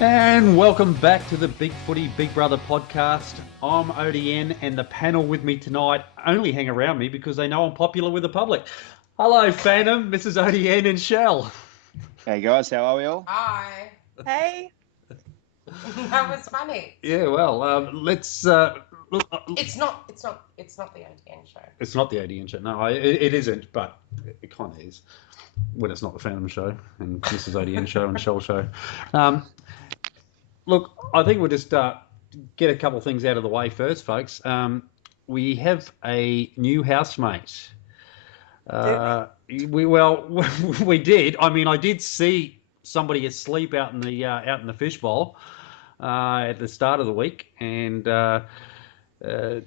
And welcome back to the BigFooty BigBrother podcast. I'm ODN, and the panel with me tonight only hang around me because they know I'm popular with the public. Hello, Phantom, Mrs. ODN, and Shell. Hey guys, how are we all? Hi. Hey. That was funny. Yeah, well, let's. It's not the ODN show. It's not the ODN show. No, it isn't, but it kind of is when it's not the Phantom show and Mrs. ODN show and Shell show. Look, I think we'll just get a couple of things out of the way first, folks. We have a new housemate. We did. I mean, I did see somebody asleep out in the fishbowl at the start of the week, and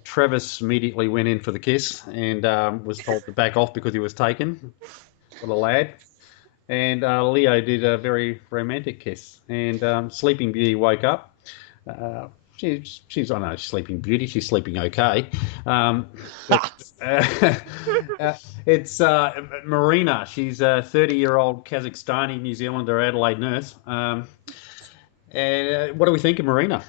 Travis immediately went in for the kiss and was told to back off because he was taken. What a lad. And Leo did a very romantic kiss. And Sleeping Beauty woke up. She's I know, Sleeping Beauty. She's sleeping okay. It's Marina. She's a 30-year-old Kazakhstani New Zealander Adelaide nurse. And what do we think of Marina?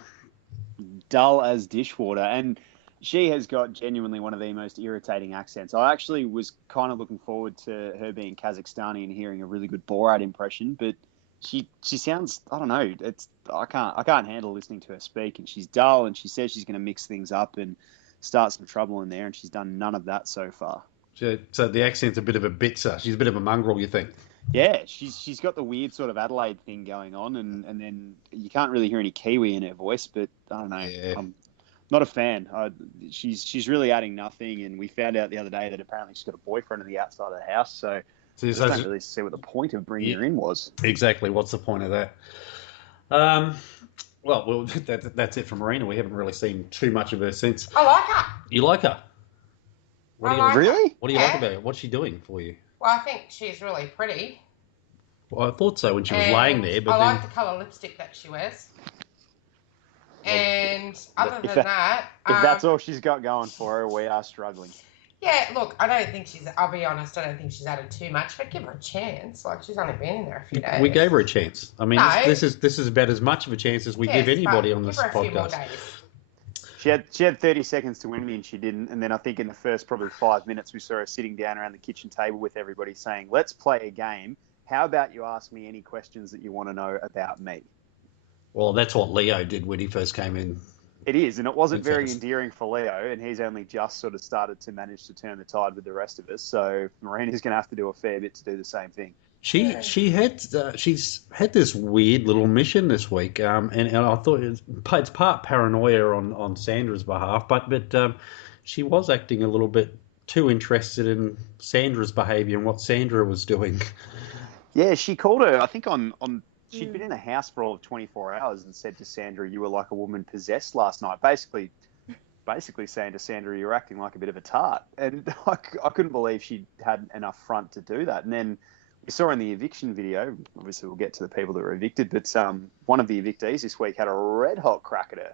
Dull as dishwater, and she has got genuinely one of the most irritating accents. I actually was kind of looking forward to her being Kazakhstani and hearing a really good Borat impression, but she sounds, I don't know, I can't handle listening to her speak, and she's dull, and she says she's going to mix things up and start some trouble in there, and she's done none of that so far. So the accent's a bit of a bitzer. She's a bit of a mongrel, you think? Yeah, she's got the weird sort of Adelaide thing going on, and then you can't really hear any Kiwi in her voice, but I don't know. Yeah. I'm not a fan. She's really adding nothing, and we found out the other day that apparently she's got a boyfriend on the outside of the house, so I just don't really see what the point of bringing her in was. Exactly. What's the point of that? Well, that's it from Marina. We haven't really seen too much of her since. I like her. You like her? What do you Really? What do you like about her? What's she doing for you? Well, I think she's really pretty. Well, I thought so when she was laying there, but I then... like the colour lipstick that she wears. And other than that... If that's all she's got going for her, we are struggling. Yeah, look, I'll be honest, I don't think she's added too much, but give her a chance. Like, she's only been in there a few days. We gave her a chance. I mean, No. this is about as much of a chance as we give anybody on this give her a few more podcast. days. She had 30 seconds to win me, and she didn't. And then I think in the first probably 5 minutes, we saw her sitting down around the kitchen table with everybody saying, "Let's play a game. How about you ask me any questions that you want to know about me?" Well, that's what Leo did when he first came in. It is, and it wasn't very endearing for Leo, and he's only just sort of started to manage to turn the tide with the rest of us. So Marina's going to have to do a fair bit to do the same thing. She's had this weird little mission this week, and I thought it's part paranoia on Sandra's behalf, but she was acting a little bit too interested in Sandra's behaviour and what Sandra was doing. Yeah, she called her, I think she'd been in a house for all of 24 hours and said to Sandra, "You were like a woman possessed last night." Basically saying to Sandra, "You're acting like a bit of a tart." And I couldn't believe she had enough front to do that. And then we saw in the eviction video, obviously we'll get to the people that were evicted, but one of the evictees this week had a red hot crack at her.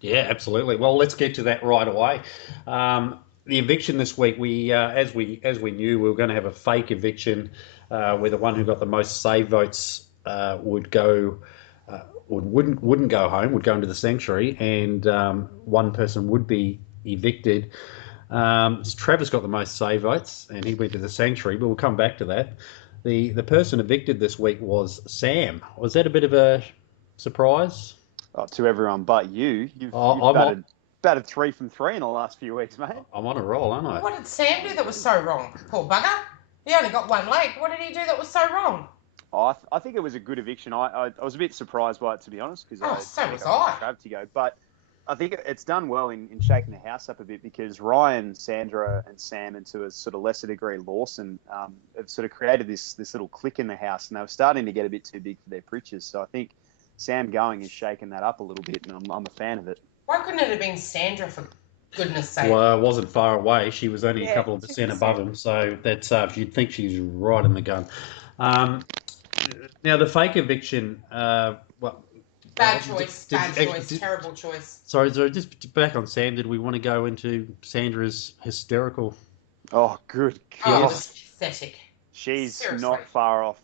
Yeah, absolutely. Well, let's get to that right away. The eviction this week, we as we knew, we were going to have a fake eviction where the one who got the most save votes wouldn't go home, would go into the sanctuary, and one person would be evicted. Travis got the most save votes, and he went to the sanctuary, but we'll come back to that. The person evicted this week was Sam. Was that a bit of a surprise? Oh, to everyone but you. You've batted 3 from 3 in the last few weeks, mate. I'm on a roll, aren't I? What did Sam do that was so wrong? Poor bugger. He only got one leg. What did he do that was so wrong? Oh, I think it was a good eviction. I was a bit surprised by it, to be honest, because so was I. Trav to go. But I think it's done well in shaking the house up a bit, because Ryan, Sandra, and Sam, and to a sort of lesser degree Lawson, have sort of created this little clique in the house, and they were starting to get a bit too big for their britches. So I think Sam going has shaken that up a little bit, and I'm a fan of it. Why couldn't it have been Sandra, for goodness sake? Well, it wasn't far away. She was only a couple of percent above him, so that's you'd think she's right in the gun. Now, the fake eviction, Bad choice, terrible choice. Sorry, just back on Sam, did we want to go into Sandra's hysterical? Oh, good Oh, God. it was pathetic. She's Seriously. not far off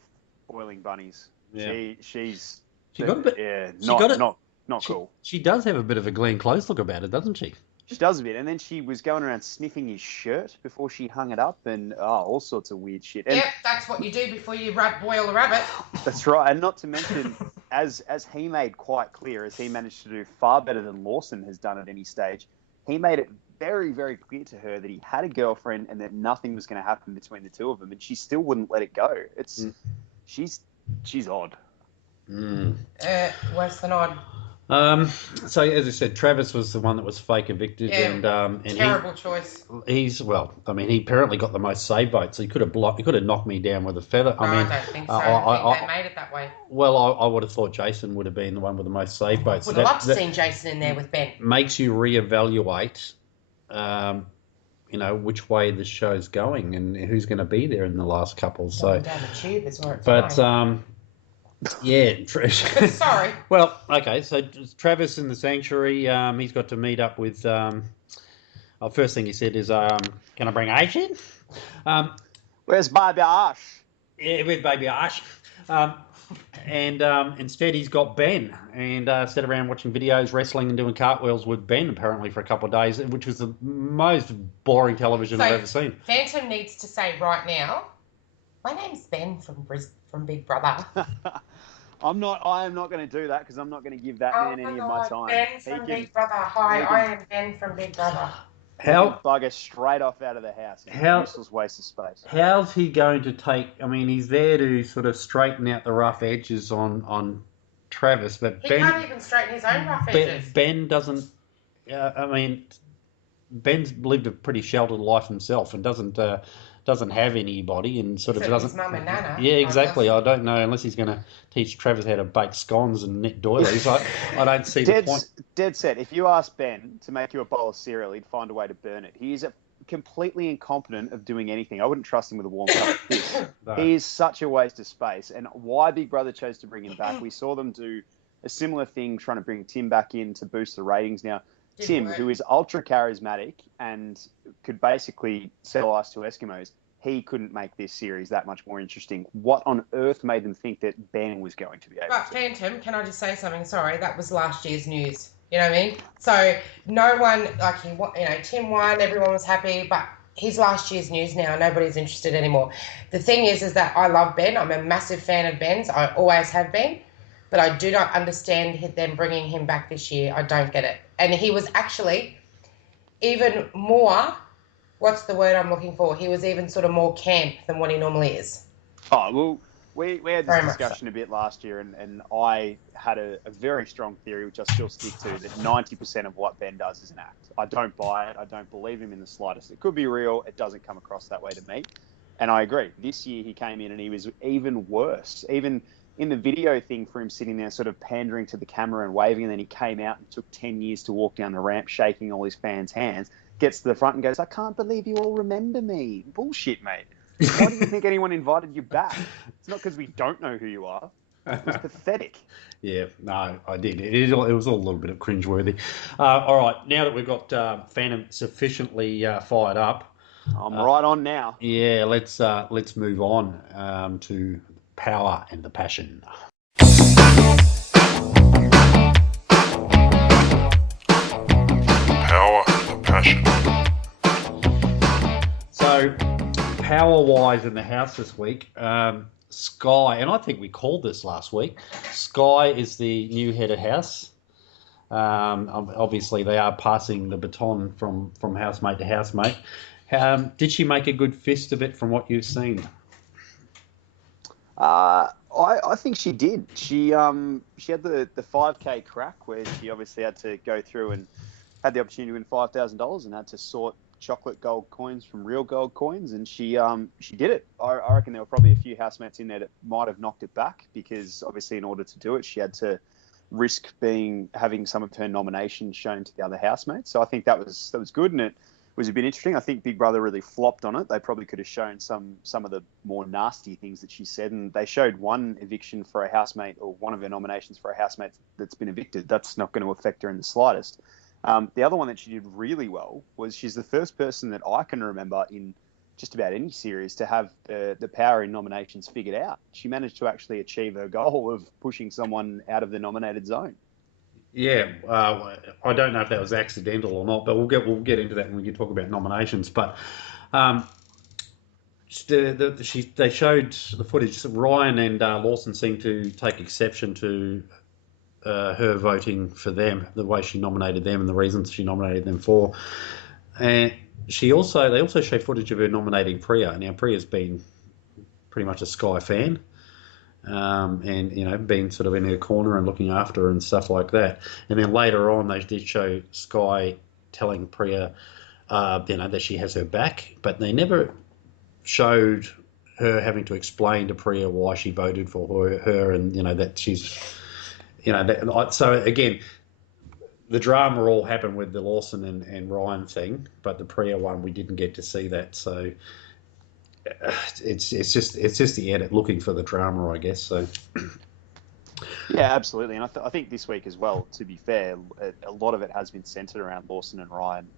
boiling bunnies. Yeah. She's She got a bit. Yeah, She got it. not cool. She does have a bit of a Glenn Close look about it, doesn't she? She does a bit, and then she was going around sniffing his shirt before she hung it up, and all sorts of weird shit. And Yep, that's what you do before you boil the rabbit. that's right, and not to mention, as he made quite clear, as he managed to do far better than Lawson has done at any stage, he made it very, very clear to her that he had a girlfriend and that nothing was going to happen between the two of them, and she still wouldn't let it go. She's odd. Worse than odd. So as I said, Travis was the one that was fake evicted, and terrible choice. He apparently got the most save votes. So he could have knocked me down with a feather. No, I don't think so. I think they made it that way. Well, I would have thought Jason would have been the one with the most save votes. Would have loved to seen Jason in there with Ben. Makes you reevaluate, which way the show's going and who's going to be there in the last couple. So down the tube is where it's going. Yeah. Sorry. Well, okay. So Travis in the sanctuary, he's got to meet up with. First thing he said is, "Can I bring Ash in?" Where's Baby Ash? Yeah, where's Baby Ash? And instead he's got Ben, and sat around watching videos, wrestling, and doing cartwheels with Ben apparently for a couple of days, which was the most boring television I've ever seen. Phantom needs to say right now, "My name's Ben from Big Brother." I am not going to do that because I'm not going to give that man any of my time. Ben from Big Brother. Hi, I am Ben from Big Brother. Bugger straight off out of the house. Useless waste of space. How's he going to take? I mean, he's there to sort of straighten out the rough edges on Travis, but he can't even straighten his own rough edges. Ben doesn't. Ben's lived a pretty sheltered life himself and doesn't have anybody, and sort of doesn't. His mum and nana. Yeah, exactly. I don't know unless he's going to teach Travis how to bake scones and knit doilies. I don't see the point. Dead set. If you ask Ben to make you a bowl of cereal, he'd find a way to burn it. He is completely incompetent of doing anything. I wouldn't trust him with a warm cup of fish. No. He is such a waste of space. And why Big Brother chose to bring him back, we saw them do a similar thing trying to bring Tim back in to boost the ratings. Now, Tim, who is ultra charismatic and could basically sell ice to Eskimos, he couldn't make this series that much more interesting. What on earth made them think that Ben was going to be able to? But Phantom, can I just say something? Sorry, that was last year's news. You know what I mean? So no one, Tim won, everyone was happy, but he's last year's news now. Nobody's interested anymore. The thing is that I love Ben. I'm a massive fan of Ben's. I always have been. But I do not understand them bringing him back this year. I don't get it. And he was actually even more, what's the word I'm looking for? He was even sort of more camp than what he normally is. Oh, well, we had this discussion a bit last year, and I had a very strong theory, which I still stick to, that 90% of what Ben does is an act. I don't buy it. I don't believe him in the slightest. It could be real. It doesn't come across that way to me. And I agree. This year he came in and he was even worse. Even in the video thing for him sitting there sort of pandering to the camera and waving, and then he came out and took 10 years to walk down the ramp shaking all his fans' hands, gets to the front and goes, "I can't believe you all remember me." Bullshit, mate. Why do you think anyone invited you back? It's not because we don't know who you are. It was pathetic. Yeah, no, I did. It was all a little bit of cringeworthy. All right, now that we've got Phantom sufficiently fired up, I'm right on now. Yeah, let's move on to Power and the Passion. Power and the Passion. So, power-wise in the house this week, Skye, and I think we called this last week, Skye is the new head of house. Obviously, they are passing the baton from housemate to housemate. Did she make a good fist of it from what you've seen? I think she did. She had the 5K crack where she obviously had to go through and had the opportunity to win $5,000 and had to sort chocolate gold coins from real gold coins, and she did it. I reckon there were probably a few housemates in there that might have knocked it back because obviously in order to do it she had to risk having some of her nominations shown to the other housemates. So I think that was good, and it was a bit interesting. I think Big Brother really flopped on it. They probably could have shown some of the more nasty things that she said, and they showed one eviction for a housemate, or one of her nominations for a housemate that's been evicted. That's not going to affect her in the slightest. The other one that she did really well was she's the first person that I can remember in just about any series to have the power in nominations figured out. She managed to actually achieve her goal of pushing someone out of the nominated zone. Yeah, I don't know if that was accidental or not, but we'll get into that when we talk about nominations. But um, they showed the footage. Ryan and Lawson seemed to take exception to her voting for them, the way she nominated them, and the reasons she nominated them for. And they also show footage of her nominating Priya. Now Priya's been pretty much a Skye fan, and been sort of in her corner and looking after her and stuff like that. And then later on, they did show Skye telling Priya, that she has her back, but they never showed her having to explain to Priya why she voted for her and that she's, so again, the drama all happened with the Lawson and Ryan thing, but the Priya one we didn't get to see that. So it's just the edit looking for the drama, I guess. So yeah, absolutely, and I think this week as well. To be fair, a lot of it has been centered around Lawson and Ryan.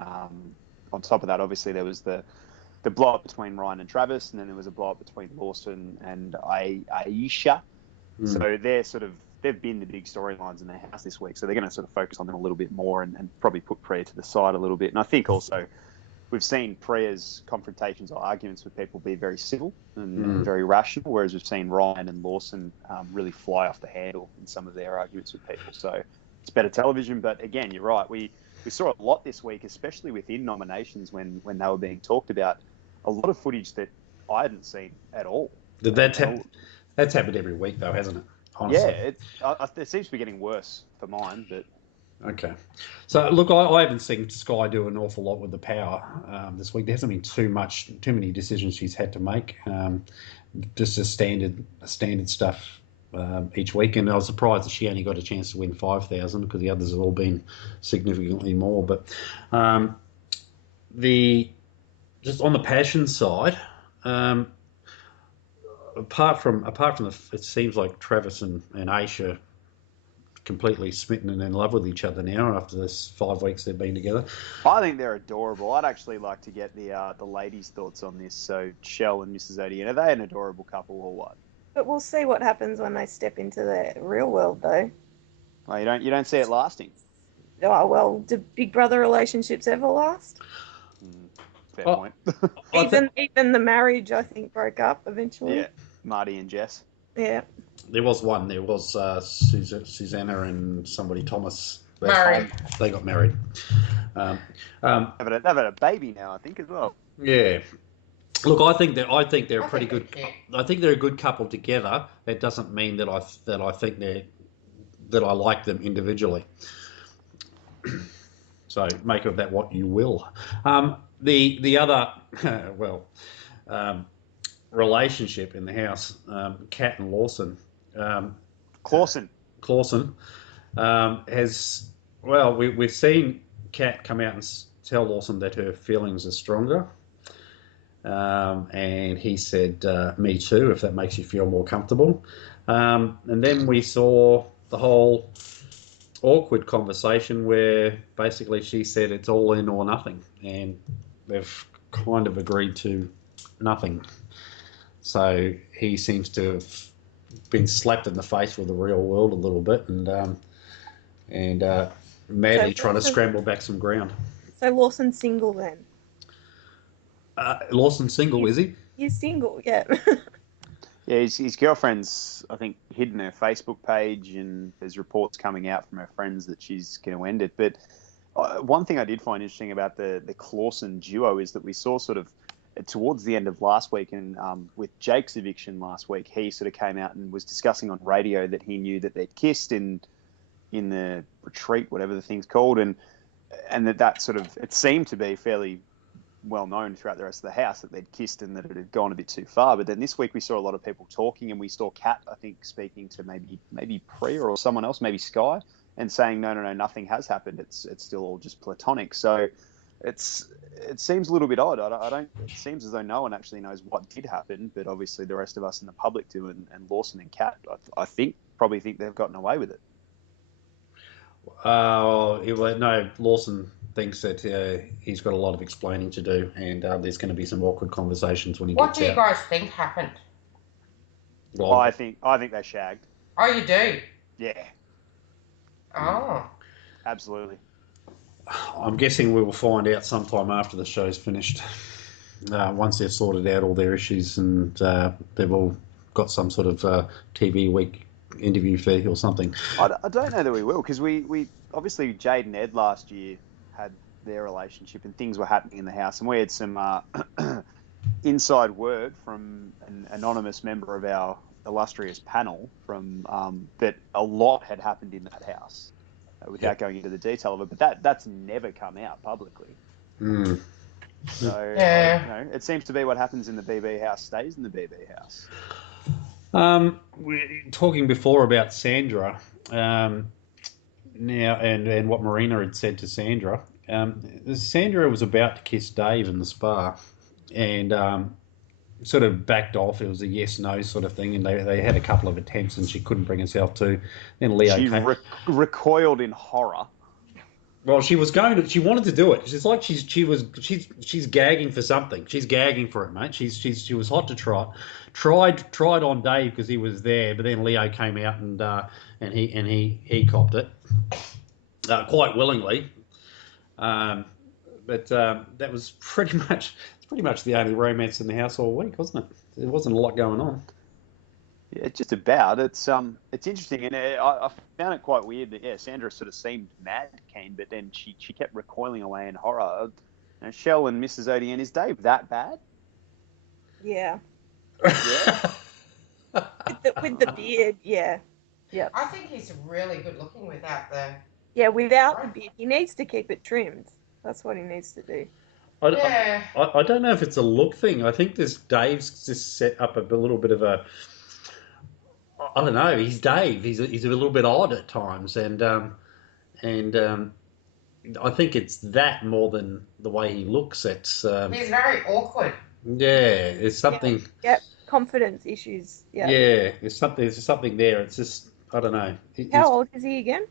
On top of that, obviously there was the blow up between Ryan and Travis, and then there was a blow up between Lawson and Aisha. So they've been the big storylines in their house this week. So they're going to sort of focus on them a little bit more and probably put Priya to the side a little bit. And I think also we've seen Priya's confrontations or arguments with people be very civil and very rational, whereas we've seen Ryan and Lawson really fly off the handle in some of their arguments with people. So it's better television. But again, you're right. We saw a lot this week, especially within nominations when they were being talked about. A lot of footage that I hadn't seen at all. That's happened every week, though, hasn't it? Honestly. Yeah, it seems to be getting worse for mine, but... Okay. So, look, I haven't seen Skye do an awful lot with the power this week. There hasn't been too many decisions she's had to make. Just a standard stuff each week. And I was surprised that she only got a chance to win 5,000 because the others have all been significantly more. But just on the passion side, apart from it seems like Travis and Aisha completely smitten and in love with each other now after this 5 weeks they've been together. I think they're adorable. I'd actually like to get the ladies' thoughts on this. So Shell and Mrs. Odie, are they an adorable couple or what? But we'll see what happens when they step into the real world, though. Oh, you don't see it lasting? Oh, well, do Big Brother relationships ever last? Fair point. even the marriage, I think, broke up eventually. Yeah, Marty and Jess. Yeah. There was one. There was Susanna and somebody, Thomas. They got married. They've had a baby now, I think, as well. Yeah. Look, I think they're a pretty good. I think they're a good couple together. That doesn't mean that I think that I like them individually. So make of that what you will. The other relationship in the house, Kat and Lawson. Clawson has we've seen Kat come out and tell Lawson that her feelings are stronger. And he said, me too, if that makes you feel more comfortable. And then we saw the whole awkward conversation where basically she said it's all in or nothing. And they've kind of agreed to nothing. So he seems to have been slapped in the face with the real world a little bit and madly trying to scramble back some ground. So Lawson's single then? Lawson's single, is he? He's single, yeah. Yeah, his girlfriend's, I think, hidden her Facebook page, and there's reports coming out from her friends that she's going to end it. But one thing I did find interesting about the Clawson duo is that we saw sort of towards the end of last week, and with Jake's eviction last week, he sort of came out and was discussing on radio that he knew that they'd kissed in the retreat, whatever the thing's called, and that sort of, it seemed to be fairly well known throughout the rest of the house that they'd kissed and that it had gone a bit too far. But then this week we saw a lot of people talking, and we saw Kat, I think, speaking to maybe Priya or someone else, maybe Skye, and saying no, nothing has happened. It's still all just platonic. So it seems a little bit odd. It seems as though no one actually knows what did happen, but obviously the rest of us in the public do, and Lawson and Kat, I probably think they've gotten away with it. No, Lawson thinks that he's got a lot of explaining to do, and there's going to be some awkward conversations when he What gets do you out. guys think happened? Well, I think they shagged. Oh, you do? Yeah, Oh. absolutely. I'm guessing we will find out sometime after the show's finished. Once they've sorted out all their issues and they've all got some sort of TV week interview fee or something. I don't know that we will, because we obviously Jade and Ed last year had their relationship and things were happening in the house, and we had some inside word from an anonymous member of our illustrious panel from that a lot had happened in that house, without going into the detail of it, but that's never come out publicly. Mm. So it seems to be what happens in the BB house stays in the BB house. We're talking before about Sandra now, and what Marina had said to Sandra. Sandra was about to kiss Dave in the spa, and sort of backed off. It was a yes/no sort of thing, and they had a couple of attempts, and she couldn't bring herself to. Then Leo came. Recoiled in horror. Well, she was going to. She wanted to do it. It's like she's gagging for something. She's gagging for it, mate. She was hot to trot. Tried on Dave because he was there, but then Leo came out and he copped it quite willingly. But that was pretty much the only romance in the house all week, wasn't it? There wasn't a lot going on. Yeah, just about. It's interesting, and I found it quite weird that Sandra sort of seemed mad keen, but then she kept recoiling away in horror. Shell and Mrs. ODN, is Dave that bad? Yeah. Yeah. with the beard, yeah. Yeah. I think he's really good looking without the... Yeah, without the beard. He needs to keep it trimmed. That's what he needs to do. I don't know if it's a look thing. I think Dave's just set up a little bit of a... I don't know. He's Dave. He's a little bit odd at times, and I think it's that more than the way he looks. It's he's very awkward. Yeah, there's something. Yeah, confidence issues. Yeah. Yeah, there's something there. It's just I don't know. How old is he again?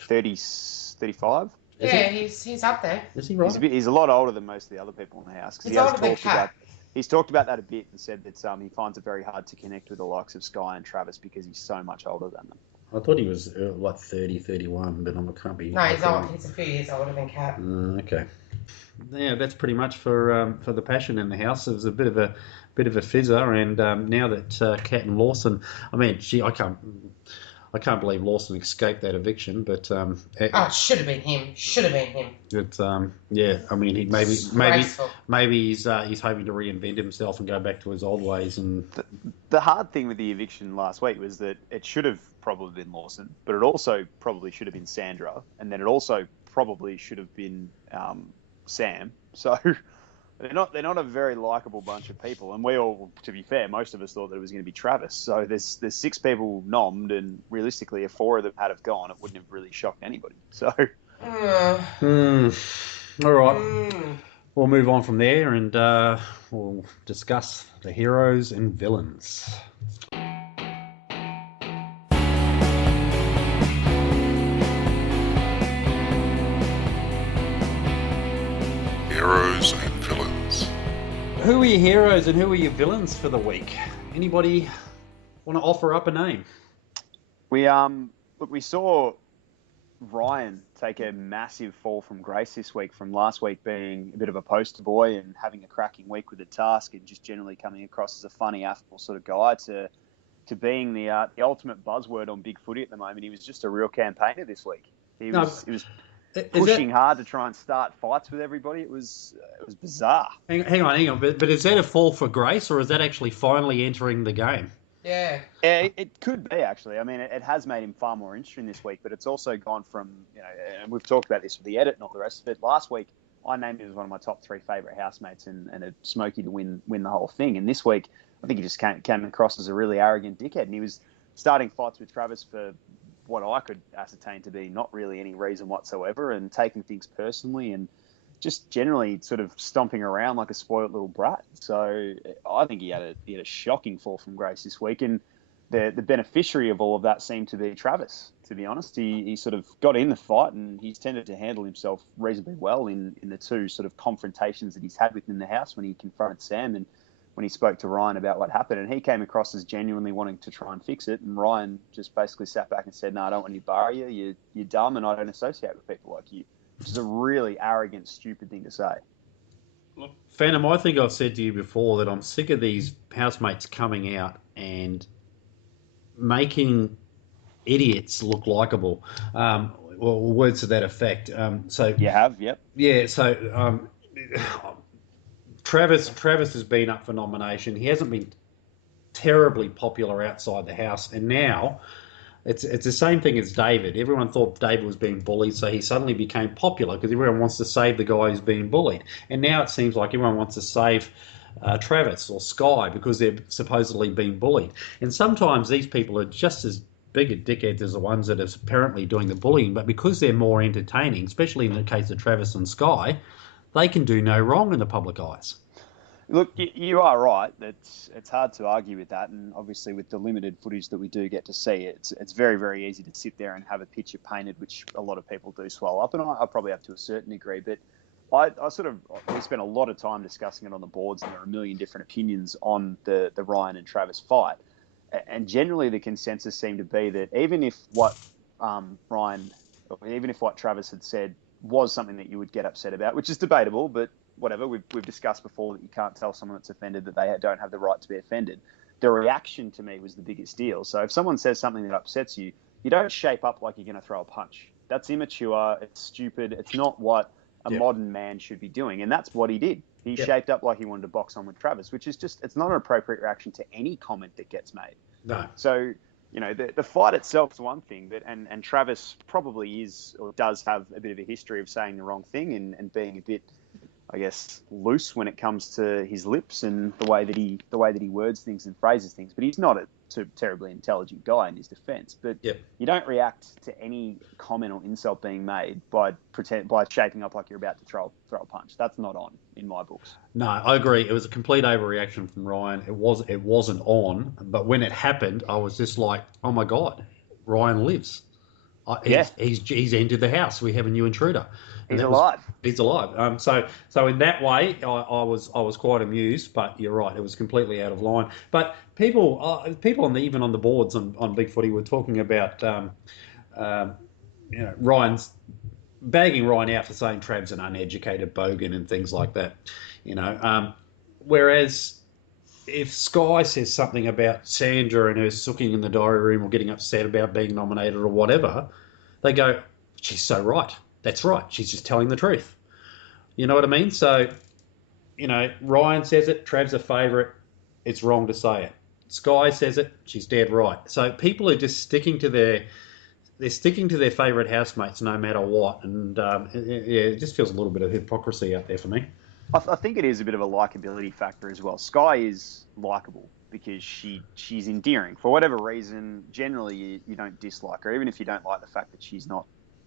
35. Yeah, he's up there. Is he right? He's a lot older than most of the other people in the house. He's older than Kat. He's talked about that a bit and said that he finds it very hard to connect with the likes of Skye and Travis because he's so much older than them. I thought he was like 30, 31, but I can't be. No, he's old. He's a few years older than Kat. Okay. Yeah, that's pretty much for the passion in the house. It was a bit of a fizzer, and now that Kat and Lawson, I mean, I can't believe Lawson escaped that eviction, but it should have been him. It's yeah. I mean, maybe he's hoping to reinvent himself and go back to his old ways. And the hard thing with the eviction last week was that it should have probably been Lawson, but it also probably should have been Sandra, and then it also probably should have been Sam. So they're not a very likable bunch of people, and we all, to be fair, most of us thought that it was going to be Travis. So there's 6 people nommed, and realistically, if 4 of them had have gone, it wouldn't have really shocked anybody. So all right, we'll move on from there, and we'll discuss the heroes and villains. Heroes and villains. Who are your heroes and who are your villains for the week? Anybody want to offer up a name? We saw Ryan take a massive fall from grace this week, from last week being a bit of a poster boy and having a cracking week with the task and just generally coming across as a funny, affable sort of guy to being the ultimate buzzword on Big Footy at the moment. He was just a real campaigner this week. He was pushing hard to try and start fights with everybody. It was bizarre. Hang on. But is that a fall for grace, or is that actually finally entering the game? Yeah. It could be, actually. I mean, it has made him far more interesting this week, but it's also gone from, and we've talked about this with the edit and all the rest of it. Last week, I named him as one of my top 3 favourite housemates and a Smokey to win the whole thing. And this week, I think he just came across as a really arrogant dickhead, and he was starting fights with Travis for what I could ascertain to be not really any reason whatsoever, and taking things personally and just generally sort of stomping around like a spoiled little brat. So I think he had a shocking fall from grace this week. And the beneficiary of all of that seemed to be Travis. To be honest, he sort of got in the fight, and he's tended to handle himself reasonably well in the two sort of confrontations that he's had within the house, when he confronted Sam and when he spoke to Ryan about what happened. And he came across as genuinely wanting to try and fix it, and Ryan just basically sat back and said, "No, I don't want to bar you. You're dumb, and I don't associate with people like you," which is a really arrogant, stupid thing to say. Look, Phantom, I think I've said to you before that I'm sick of these housemates coming out and making idiots look likable. Well, words to that effect. So You have, yep. yeah. So Travis has been up for nomination. He hasn't been terribly popular outside the house, and now it's the same thing as David. Everyone thought David was being bullied, so he suddenly became popular because everyone wants to save the guy who's being bullied. And now it seems like everyone wants to save Travis or Skye because they're supposedly being bullied. And sometimes these people are just as big a dickheads as the ones that are apparently doing the bullying, but because they're more entertaining, especially in the case of Travis and Skye, they can do no wrong in the public eyes. Look, you are right. It's hard to argue with that, and obviously with the limited footage that we do get to see, it's very, very easy to sit there and have a picture painted, which a lot of people do swallow up, and I probably have to a certain degree. But we spent a lot of time discussing it on the boards, and there are a million different opinions on the Ryan and Travis fight, and generally the consensus seemed to be that even if what Travis had said was something that you would get upset about, which is debatable, but whatever, we've discussed before that you can't tell someone that's offended that they don't have the right to be offended. The reaction to me was the biggest deal. So if someone says something that upsets you, you don't shape up like you're going to throw a punch. That's immature. It's stupid. It's not what a modern man should be doing. And that's what he did. He shaped up like he wanted to box on with Travis, which is just, it's not an appropriate reaction to any comment that gets made. No. So, you know, the fight itself is one thing, but and Travis probably is or does have a bit of a history of saying the wrong thing and being a bit, I guess, loose when it comes to his lips and the way that he words things and phrases things. But he's not a terribly intelligent guy in his defence. But you don't react to any comment or insult being made by shaping up like you're about to throw a punch. That's not on in my books. No, I agree. It was a complete overreaction from Ryan. It wasn't on, but when it happened, I was just like, oh my God, Ryan lives. He's entered the house. We have a new intruder. He's alive. He's alive. So in that way, I was quite amused. But you're right, it was completely out of line. But people even on the boards on BigFooty were talking about Ryan's bagging Ryan out for saying Trav's an uneducated bogan and things like that. Whereas if Skye says something about Sandra and her sooking in the diary room or getting upset about being nominated or whatever, they go, she's so right. That's right. She's just telling the truth. You know what I mean? So, Ryan says it, Trav's a favourite. It's wrong to say it. Skye says it, she's dead right. So people are just sticking to their favourite housemates no matter what. And it just feels a little bit of hypocrisy out there for me. I think it is a bit of a likability factor as well. Skye is likable because she's endearing. For whatever reason, generally you don't dislike her, even if you don't like the fact that she's not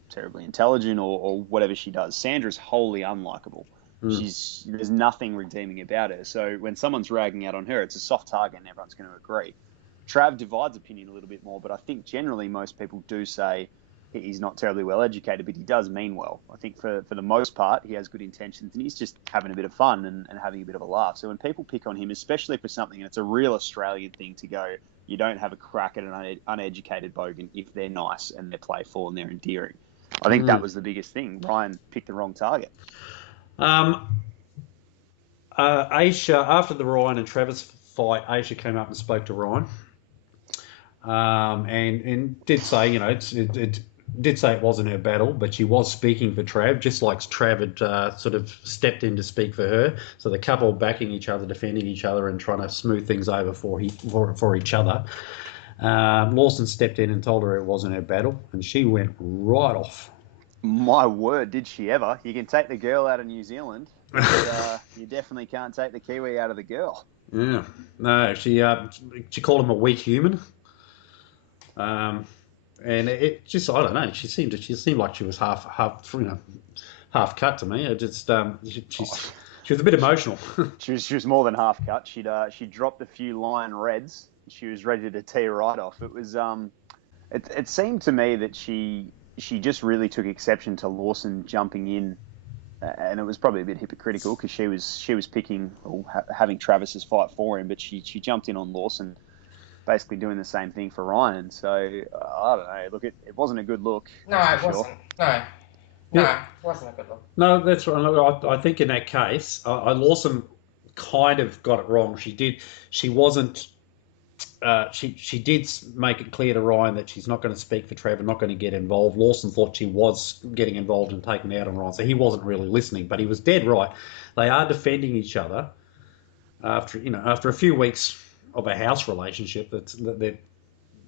terribly intelligent or whatever she does. Sandra's wholly unlikable. There's nothing redeeming about her. So when someone's ragging out on her, it's a soft target and everyone's going to agree. Trav divides opinion a little bit more, but I think generally most people do say he's not terribly well educated, but he does mean well. I think for the most part, he has good intentions and he's just having a bit of fun and having a bit of a laugh. So when people pick on him, especially for something, and it's a real Australian thing to go, you don't have a crack at an uneducated bogan if they're nice and they're playful and they're endearing. I think that was the biggest thing. Ryan picked the wrong target. Aisha, after the Ryan and Travis fight, Aisha came up and spoke to Ryan and did say, it did say it wasn't her battle, but she was speaking for Trav, just like Trav had sort of stepped in to speak for her. So the couple backing each other, defending each other and trying to smooth things over for each other. Lawson stepped in and told her it wasn't her battle, and she went right off. My word, did she ever? You can take the girl out of New Zealand, but you definitely can't take the Kiwi out of the girl. Yeah, no, she called him a weak human, and it just, I don't know. She seemed like she was half cut to me. It just she She was a bit emotional. She was more than half cut. She dropped a few lion reds. She was ready to tee right off. It was it seemed to me that she just really took exception to Lawson jumping in, and it was probably a bit hypocritical because she was picking or having Travis's fight for him, but she jumped in on Lawson, basically doing the same thing for Ryan. So I don't know. Look, it wasn't a good look. No, it wasn't. No. No, it wasn't a good look. No, that's right. I think in that case, Lawson kind of got it wrong. She wasn't. She did make it clear to Ryan that she's not going to speak for Trevor, not going to get involved. Lawson thought she was getting involved and taking out on Ryan, so he wasn't really listening. But he was dead right. They are defending each other after a few weeks of a house relationship.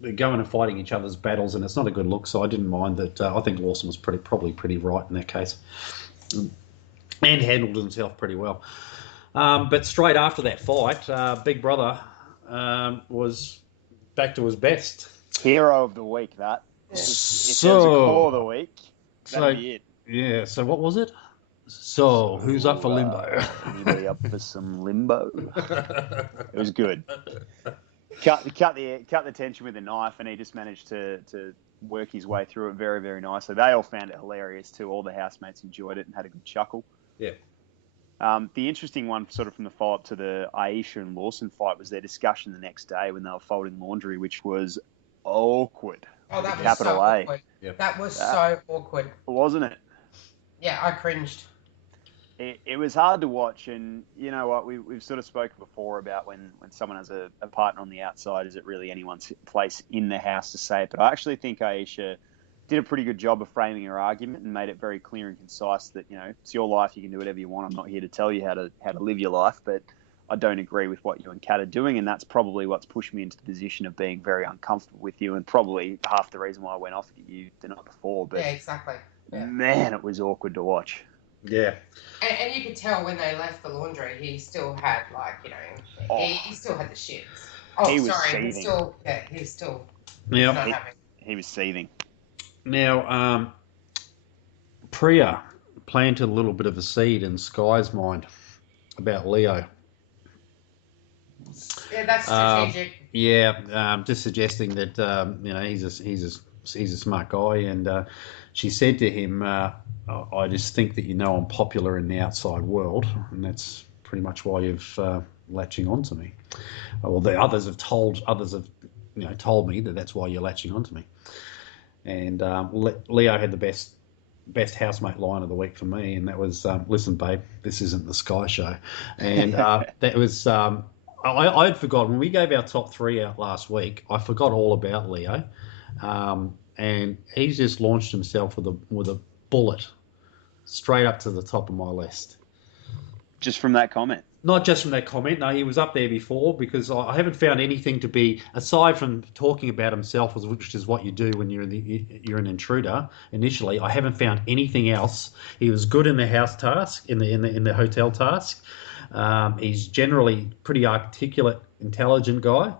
They're going and fighting each other's battles, and it's not a good look. So I didn't mind that. I think Lawson was probably pretty right in that case, and handled himself pretty well. But straight after that fight, Big Brother was back to his best. Hero of the week, that. If there was a call of the week, that'd be it. Yeah, so what was it? So, who's up for limbo? Anybody up for some limbo? It was good. Cut the tension with a knife, and he just managed to work his way through it very, very nicely. They all found it hilarious too. All the housemates enjoyed it and had a good chuckle. Yeah. The interesting one, sort of from the follow-up to the Aisha and Lawson fight, was their discussion the next day when they were folding laundry, which was awkward. Oh, that was capital so A. awkward. Yep. That was so awkward. Wasn't it? Yeah, I cringed. It was hard to watch, and you know what, we've sort of spoken before about when someone has a partner on the outside, is it really anyone's place in the house to say it? But I actually think Aisha did a pretty good job of framing her argument and made it very clear and concise that, you know, it's your life, you can do whatever you want. I'm not here to tell you how to live your life, but I don't agree with what you and Kat are doing, and that's probably what's pushed me into the position of being very uncomfortable with you, and probably half the reason why I went off at you the night before. But yeah, exactly. Yeah. Man, it was awkward to watch. Yeah. And you could tell when they left the laundry, he still had, like, you know, he still had the shits. Oh, he was sorry, seething. he was still Now, not having. He was seething. Now, Priya planted a little bit of a seed in Skye's mind about Leo. Yeah, that's strategic. Just suggesting that you know, he's a smart guy, and she said to him, "I just think that, you know, I'm popular in the outside world, and that's pretty much why you're latching on to me." Well, the others have told me that that's why you're latching on to me. And Leo had the best housemate line of the week for me, and that was, "Listen, babe, this isn't the Skye show." And that was, I had forgotten, when we gave our top three out last week, I forgot all about Leo, and he's just launched himself with a bullet straight up to the top of my list. Just from that comment? Not just from that comment. No, he was up there before, because I haven't found anything to be, aside from talking about himself, which is what you do when you're an intruder initially. I haven't found anything else. He was good in the house task, in the hotel task. He's generally pretty articulate, intelligent guy.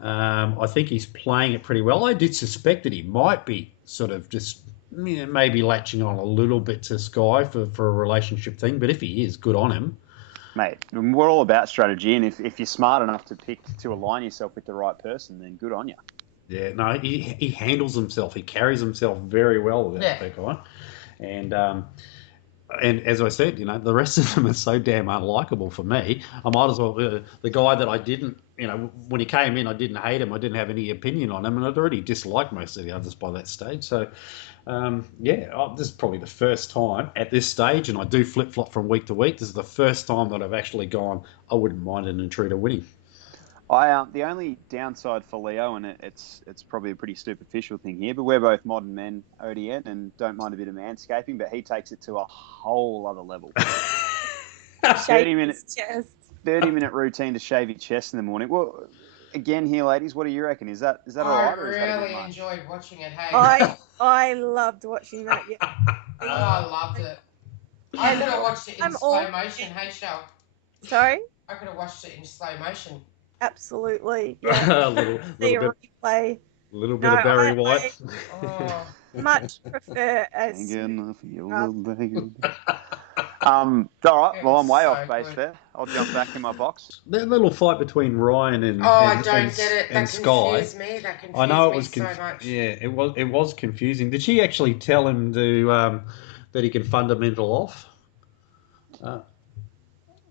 I think he's playing it pretty well. I did suspect that he might be sort of just, you know, maybe latching on a little bit to Skye for a relationship thing, but if he is, good on him. Mate, we're all about strategy, and if you're smart enough to align yourself with the right person, then good on you. Yeah, no, he handles himself. He carries himself very well, that guy. And as I said, you know, the rest of them are so damn unlikable for me. I might as well, the guy that I didn't, you know, when he came in, I didn't hate him. I didn't have any opinion on him, and I'd already disliked most of the others by that stage. So, this is probably the first time at this stage, and I do flip-flop from week to week. This is the first time that I've actually gone, I wouldn't mind an intruder winning. The only downside for Leo, and it's probably a pretty superficial thing here, but we're both modern men, ODN, and don't mind a bit of manscaping, but he takes it to a whole other level. 30-minute routine to shave your chest in the morning. Well, again here, ladies, what do you reckon? Is that all right? I really enjoyed watching it. Hey, I loved watching that. Yeah. I loved it. I could have watched it in slow motion. Hey, Shell. Sorry? I could have watched it in slow motion. Absolutely. Yeah. a little replay. Little bit of Barry White. Much prefer as All right. It Well, I'm was way so off base good. there. I'll jump back in my box. That little fight between Ryan and Oh, I and, don't and, get it. and That Skye. confused me. That I confused know it me was so much. yeah, it was confusing. Did she actually tell him to that he can fundamental off? Uh,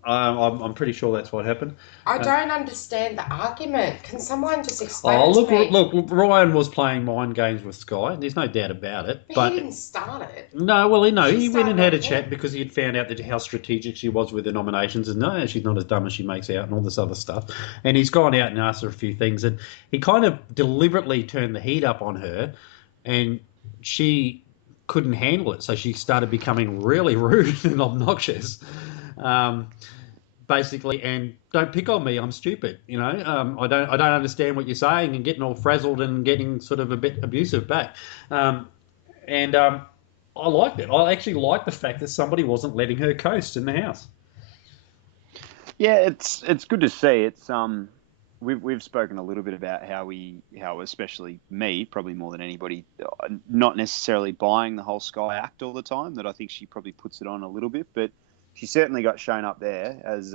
I'm pretty sure that's what happened. I don't understand the argument. Can someone just explain Oh, it to me? look, Ryan was playing mind games with Skye. There's no doubt about it. But he didn't start it. No, well, She he went and had started a off chat there. because he had found out that how strategic she was with the nominations, and no, she's not as dumb as she makes out, and all this other stuff. And he's gone out and asked her a few things, and he kind of deliberately turned the heat up on her, and she couldn't handle it, so she started becoming really rude and obnoxious. Um, Basically, and don't pick on me. I'm stupid. I don't understand what you're saying, and getting all frazzled and getting sort of a bit abusive back. Um, and I liked it. I actually liked the fact that somebody wasn't letting her coast in the house. Yeah, it's good to see. We've spoken a little bit about how especially me, probably more than anybody, not necessarily buying the whole Skye act all the time. That I think she probably puts it on a little bit, but she certainly got shown up there as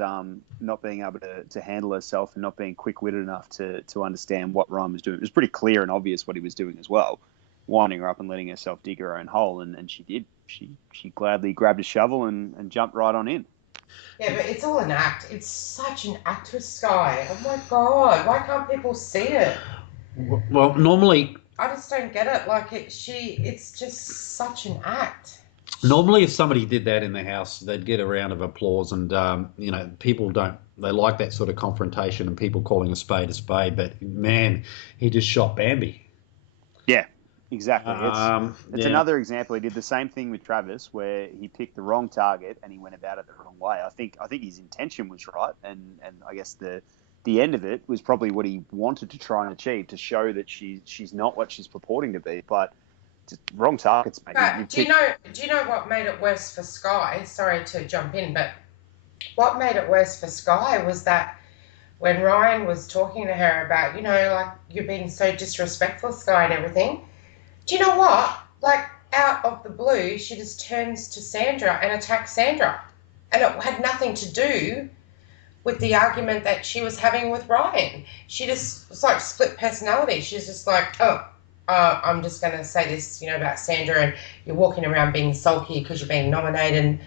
not being able to handle herself and not being quick-witted enough to understand what Ryan was doing. It was pretty clear and obvious what he was doing as well, winding her up and letting herself dig her own hole, and she did. She gladly grabbed a shovel and jumped right on in. Yeah, but it's all an act. It's such an act with Skye. Oh my god, why can't people see it? Well, normally I just don't get it. Like it's just such an act. Normally, if somebody did that in the house, they'd get a round of applause, and people don't. They like that sort of confrontation and people calling a spade a spade. But man, he just shot Bambi. Yeah, exactly. It's Yeah. another example. He did the same thing with Travis, where he picked the wrong target and he went about it the wrong way. I think his intention was right, and I guess the end of it was probably what he wanted to try and achieve, to show that she's not what she's purporting to be, but. Just wrong targets, mate. But do you know what made it worse for Skye? Sorry to jump in, but what made it worse for Skye was that when Ryan was talking to her about, like, you're being so disrespectful, Skye, and everything. Do you know what? Like, out of the blue, she just turns to Sandra and attacks Sandra. And it had nothing to do with the argument that she was having with Ryan. She just was like split personality. She's just like, I'm just going to say this, about Sandra, and you're walking around being sulky because you're being nominated.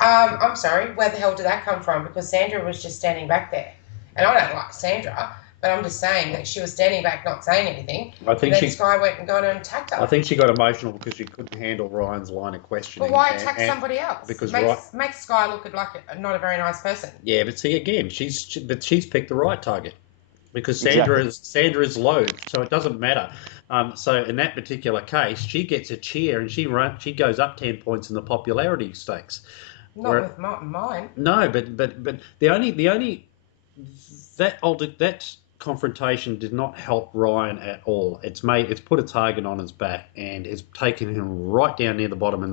I'm sorry, where the hell did that come from? Because Sandra was just standing back there. And I don't like Sandra, but I'm just saying that she was standing back not saying anything. I think and then Skye went and got her and attacked her. I think she got emotional because she couldn't handle Ryan's line of questioning. But why attack somebody else? Because makes Skye look like not a very nice person. Yeah, but see, again, she's picked the right target. Because Sandra is low, so it doesn't matter. So in that particular case, she gets a cheer and she goes up 10 points in the popularity stakes. With mine. No, but the only that confrontation did not help Ryan at all. It's put a target on his back and it's taken him right down near the bottom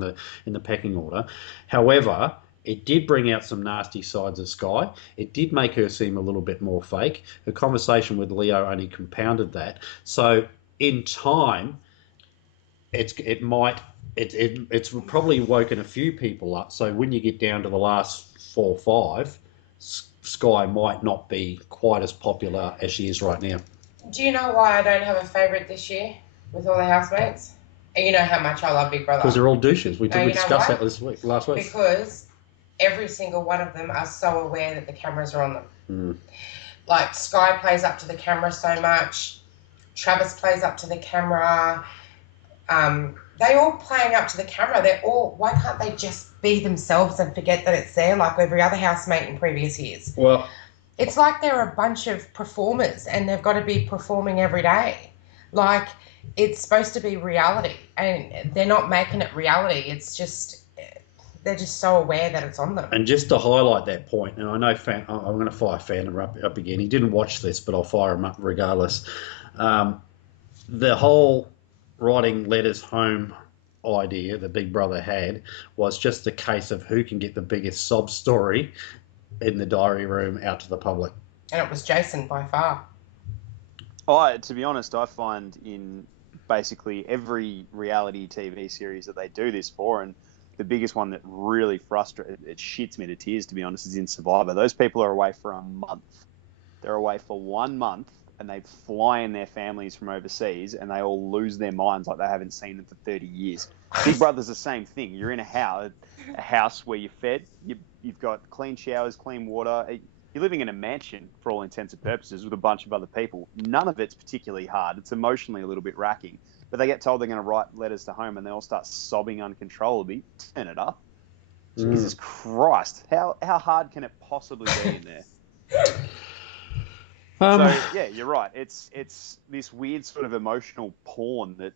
in the pecking order. However, it did bring out some nasty sides of Skye. It did make her seem a little bit more fake. Her conversation with Leo only compounded that. So in time, it's probably woken a few people up. So when you get down to the last 4 or 5, Skye might not be quite as popular as she is right now. Do you know why I don't have a favourite this year with all the housemates? And you know how much I love Big Brother. Because they're all douches. We discussed that last week. Because every single one of them are so aware that the cameras are on them. Mm. Like, Skye plays up to the camera so much. Travis plays up to the camera. They all playing up to the camera. Why can't they just be themselves and forget that it's there like every other housemate in previous years? Well, it's like they're a bunch of performers and they've got to be performing every day. Like, it's supposed to be reality and they're not making it reality. It's just... they're just so aware that it's on them. And just to highlight that point, and I know I'm going to fire Phantom up again. He didn't watch this, but I'll fire him up regardless. The whole writing letters home idea that Big Brother had was just a case of who can get the biggest sob story in the diary room out to the public. And it was Jason by far. To be honest, I find in basically every reality TV series that they do this for, and the biggest one that really frustrates, it shits me to tears, to be honest, is in Survivor. Those people are away for a month. They're away for 1 month, and they fly in their families from overseas, and they all lose their minds like they haven't seen them for 30 years. Big Brother's the same thing. You're in a house where you're fed, you've got clean showers, clean water. You're living in a mansion for all intents and purposes with a bunch of other people. None of it's particularly hard. It's emotionally a little bit racking. But they get told they're going to write letters to home, and they all start sobbing uncontrollably. Turn it up. Jesus Christ. How hard can it possibly be in there? So yeah, you're right. It's this weird sort of emotional porn that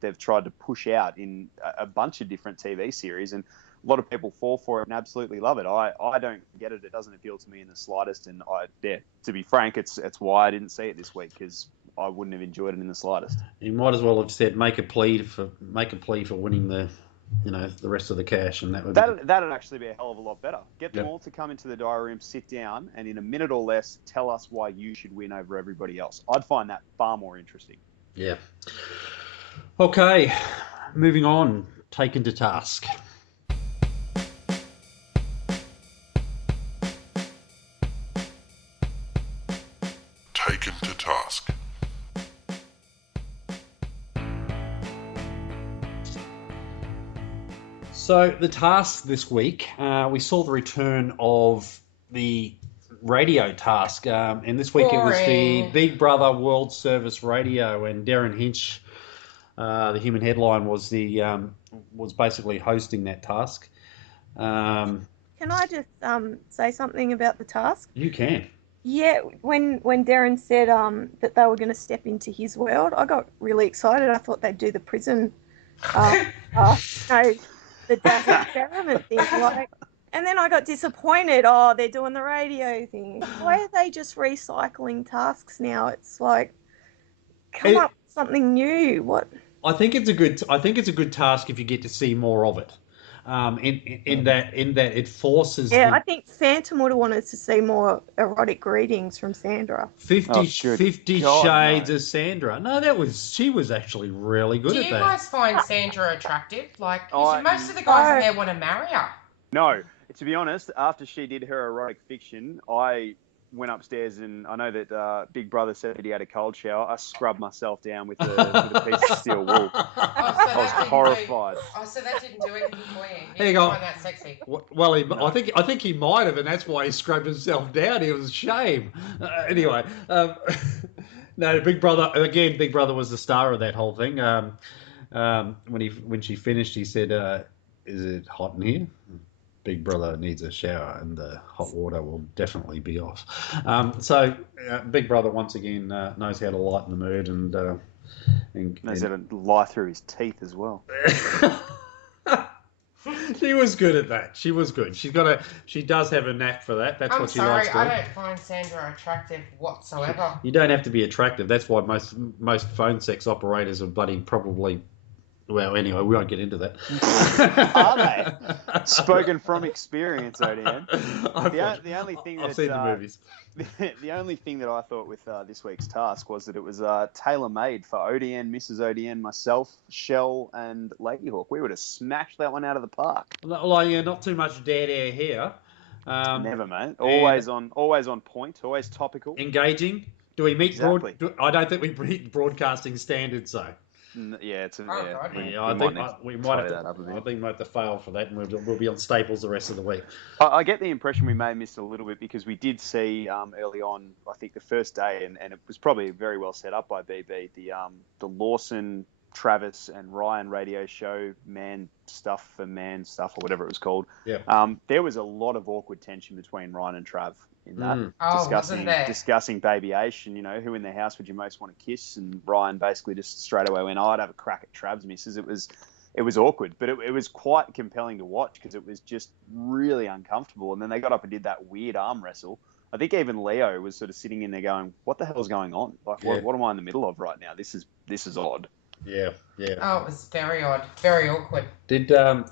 they've tried to push out in a bunch of different TV series, and a lot of people fall for it and absolutely love it. I don't get it. It doesn't appeal to me in the slightest, and to be frank, it's why I didn't see it this week, because I wouldn't have enjoyed it in the slightest. You might as well have said make a plea for winning the rest of the cash, and that'd actually be a hell of a lot better. Get them all to come into the diary room, sit down, and in a minute or less tell us why you should win over everybody else. I'd find that far more interesting. Yeah. Okay, moving on. Taken to task. Taken to task. So the task this week, we saw the return of the radio task, and this week It was the Big Brother World Service Radio, and Darren Hinch, the human headline, was basically hosting that task. Can I just say something about the task? You can. Yeah, when Darren said that they were going to step into his world, I got really excited. I thought they'd do the prison, the death experiment thing, and then I got disappointed. Oh, they're doing the radio thing. Why are they just recycling tasks now? It's like, come up with something new. What? I think it's a good task if you get to see more of it. In that it forces. Yeah, I think Phantom would have wanted to see more erotic greetings from Sandra. 50 Shades of Sandra. No, she was actually really good at that. Do you guys find Sandra attractive? Like, most of the guys in there want to marry her. No, to be honest, after she did her erotic fiction, I went upstairs, and I know that Big Brother said he had a cold shower. I scrubbed myself down with a piece of steel wool. I was horrified. So that didn't do anything for you. There you go. Find that sexy. Well, I think he might have, and that's why he scrubbed himself down. It was a shame. Anyway, no, Big Brother again. Big Brother was the star of that whole thing. When she finished, he said, "Is it hot in here?" Big Brother needs a shower, and the hot water will definitely be off. So Big Brother once again knows how to lighten the mood and knows how to lie through his teeth as well. She was good at that. She was good. She does have a knack for that. That's what she likes doing. I don't find Sandra attractive whatsoever. You don't have to be attractive. That's why most phone sex operators are bloody probably. Well, anyway, we won't get into that. Are they? Spoken from experience, ODN. The only thing I've seen the movies. The only thing that I thought with this week's task was that it was tailor-made for ODN, Mrs. ODN, myself, Shell, and Ladyhawk. We would have smashed that one out of the park. Well, yeah, not too much dead air here. Never, mate. Always on point. Always topical. Engaging. Do we meet? Exactly. I don't think we meet broadcasting standards, though. Yeah, it's I think we might have to fail for that, and we'll be on staples the rest of the week. I get the impression we may have missed a little bit, because we did see early on, I think the first day, and it was probably very well set up by BB, the Lawson, Travis, and Ryan radio show, Man Stuff, or whatever it was called. Yeah. There was a lot of awkward tension between Ryan and Trav in that, discussing baby Aish, and who in the house would you most want to kiss, and Ryan basically just straight away went, I'd have a crack at Trav's missus. It was awkward, but it was quite compelling to watch, because it was just really uncomfortable. And then they got up and did that weird arm wrestle. I think even Leo was sort of sitting in there going, what the hell's going on? Like, what am I in the middle of right now? This is odd. Yeah. Oh, it was very odd, very awkward. Did Ryan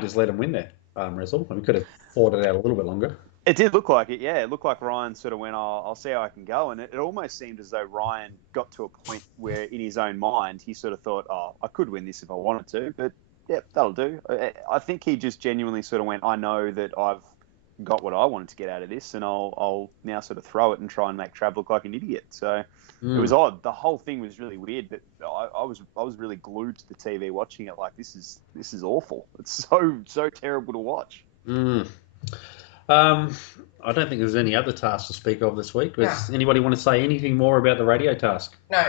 just let him win that arm wrestle? We could have fought it out a little bit longer. It did look like it, yeah. It looked like Ryan sort of went, I'll see how I can go. And it almost seemed as though Ryan got to a point where in his own mind he sort of thought, I could win this if I wanted to, but yep, that'll do. I think he just genuinely sort of went, I know that I've got what I wanted to get out of this, and I'll now sort of throw it and try and make Trav look like an idiot. So it was odd. The whole thing was really weird, but I was really glued to the TV watching it. Like, this is awful. It's so terrible to watch. I don't think there's any other tasks to speak of this week. Does anybody want to say anything more about the radio task? No.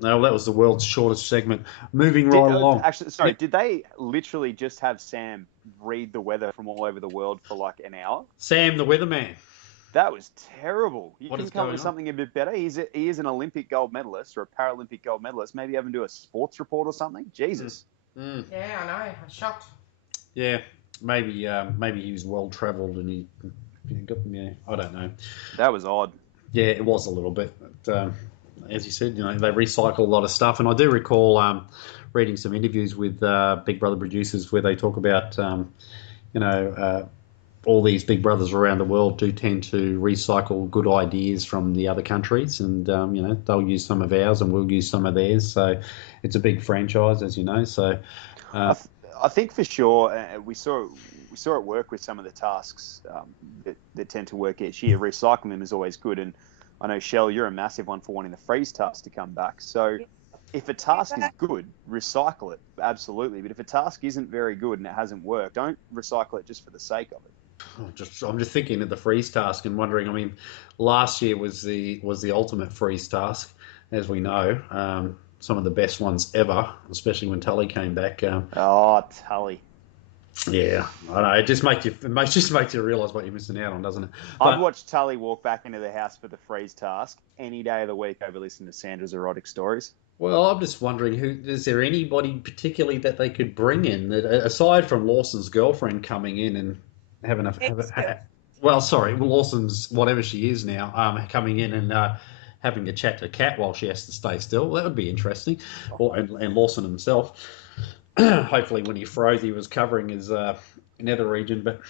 No, that was the world's shortest segment. Moving right along. Actually, sorry, did they literally just have Sam read the weather from all over the world for like an hour? Sam, the weatherman. That was terrible. You What can is come up going with on? something a bit better. He is an Olympic gold medalist or a Paralympic gold medalist. Maybe have him do a sports report or something. Jesus. Yeah, I know. I'm shocked. Yeah, maybe he was well travelled and he got. Yeah, I don't know. That was odd. Yeah, it was a little bit. But, as you said, they recycle a lot of stuff, and I do recall reading some interviews with Big Brother producers where they talk about, all these Big Brothers around the world do tend to recycle good ideas from the other countries, and they'll use some of ours and we'll use some of theirs. So it's a big franchise, as you know. So I think for sure we saw it work with some of the tasks that tend to work each year. Recycling them is always good, and I know, Shell, you're a massive one for wanting the freeze task to come back. So if a task is good, recycle it, absolutely. But if a task isn't very good and it hasn't worked, don't recycle it just for the sake of it. I'm just thinking of the freeze task and wondering. I mean, last year was the ultimate freeze task, as we know. Some of the best ones ever, especially when Tully came back. Tully. Yeah, I know. It just makes you realise what you're missing out on, doesn't it? I'd watch Tully walk back into the house for the freeze task any day of the week over listening to Sandra's erotic stories. Well, I'm just wondering, is there anybody particularly that they could bring in that, aside from Lawson's girlfriend coming in and having Lawson's whatever she is now, coming in and having a chat to Kat while she has to stay still. That would be interesting. And Lawson himself. Hopefully, when he froze, he was covering his nether region. But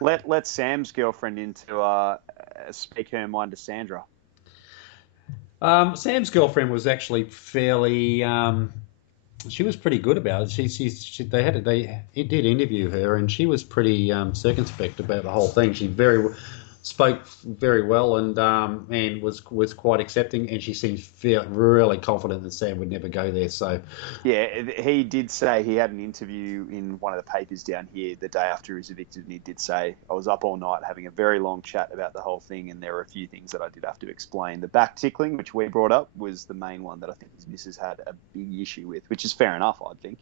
let Sam's girlfriend in to speak her mind to Sandra. Sam's girlfriend was actually fairly. She was pretty good about it. They did interview her, and she was pretty circumspect about the whole thing. She spoke very well and was quite accepting, and she seemed really confident that Sam would never go there. So yeah, he did say he had an interview in one of the papers down here the day after he was evicted, and he did say, I was up all night having a very long chat about the whole thing, and there were a few things that I did have to explain. The back tickling, which we brought up, was the main one that I think his missus had a big issue with, which is fair enough, I think.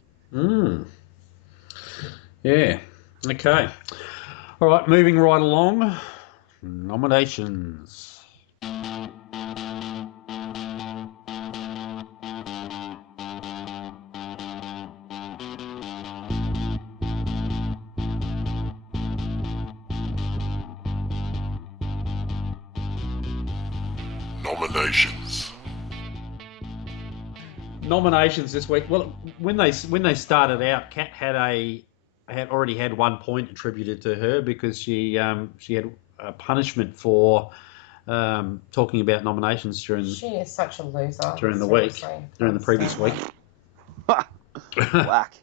Yeah. Okay. All right, moving right along. Nominations. Nominations this week. Well, when they started out, Kat had already had 1 point attributed to her because she had a punishment for talking about nominations during. She is such a loser. During the week, during the previous week. Whack.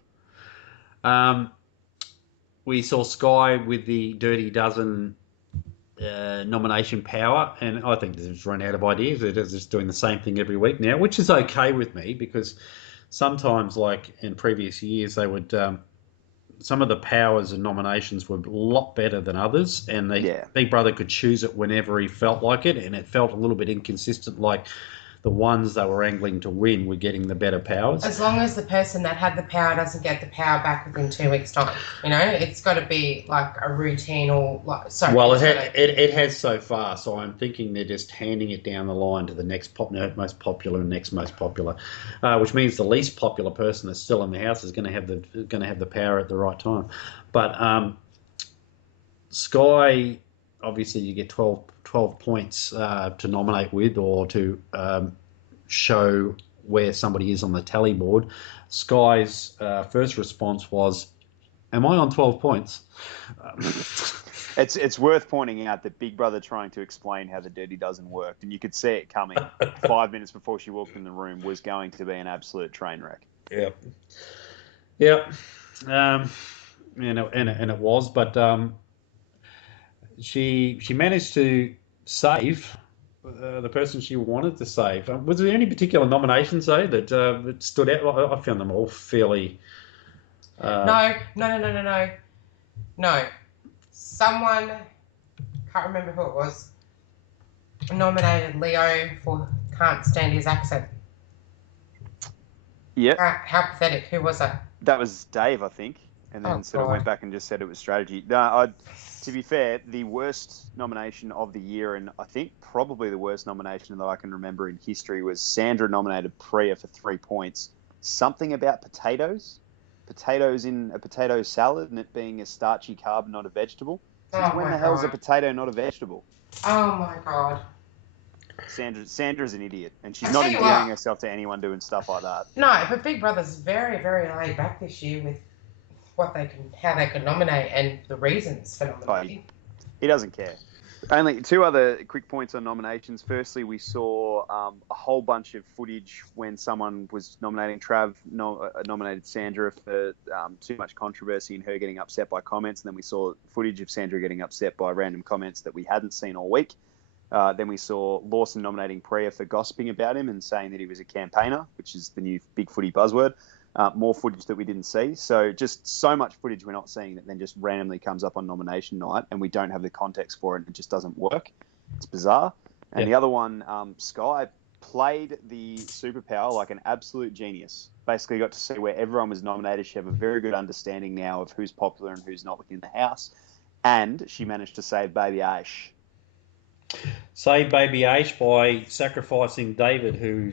We saw Skye with the Dirty Dozen nomination power, and I think they've just run out of ideas. They're just doing the same thing every week now, which is okay with me because sometimes, like in previous years, they would. Some of the powers and nominations were a lot better than others, and Big Brother could choose it whenever he felt like it, and it felt a little bit inconsistent, like the ones that were angling to win were getting the better powers. As long as the person that had the power doesn't get the power back within 2 weeks' time, it's got to be like a routine or like. Sorry. Well, it has so far, so I'm thinking they're just handing it down the line to the next most popular and next most popular, which means the least popular person that's still in the house is going to have the power at the right time. But Skye, obviously, you get 12 points to nominate with or to show where somebody is on the tally board. Skye's first response was, am I on 12 points? It's worth pointing out that Big Brother trying to explain how the Dirty Dozen worked, and you could see it coming 5 minutes before she walked in the room, was going to be an absolute train wreck. Yeah. Yeah, and it was, but she managed to save the person she wanted to save. Was there any particular nominations though that stood out? I found them all fairly. No. Someone, can't remember who it was, nominated Leo for Can't Stand His Accent. Yep. How pathetic. Who was that? That was Dave, I think, and then sort of went back and just said it was strategy. No, to be fair, the worst nomination of the year, and I think probably the worst nomination that I can remember in history, was Sandra nominated Priya for 3 points. Something about potatoes in a potato salad, and it being a starchy carb, not a vegetable. Since when the hell is a potato not a vegetable? Oh my God. Sandra's an idiot, and she's not endearing herself to anyone doing stuff like that. No, but Big Brother's very, very laid back this year with how they can nominate and the reasons for nominating. He doesn't care. Only 2 other quick points on nominations. Firstly, we saw a whole bunch of footage when someone was nominating Trav, nominated Sandra for too much controversy and her getting upset by comments. And then we saw footage of Sandra getting upset by random comments that we hadn't seen all week. Then we saw Lawson nominating Priya for gossiping about him and saying that he was a campaigner, which is the new BigFooty buzzword. More footage that we didn't see. So just so much footage we're not seeing that then just randomly comes up on nomination night and we don't have the context for it and it just doesn't work. It's bizarre. And the other one, Skye played the superpower like an absolute genius. Basically got to see where everyone was nominated. She have a very good understanding now of who's popular and who's not within the house. And she managed to save Baby Aish. Save Baby Aish by sacrificing David, who